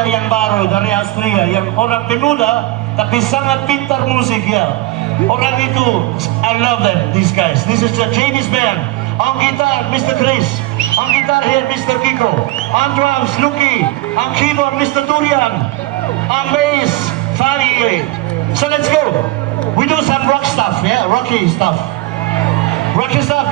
Austria yang baru, dari Austria, yang orang pemuda tapi sangat pintar musik ya. Orang itu, I love them, these guys. This is the James Band. On guitar, Mr. Chris. On guitar here, Mr. Kiko. On drums, Lucky. On keyboard, Mr. Durian. On bass, Fanny. So let's go. We do some rock stuff, yeah, rocky stuff. Rocky stuff.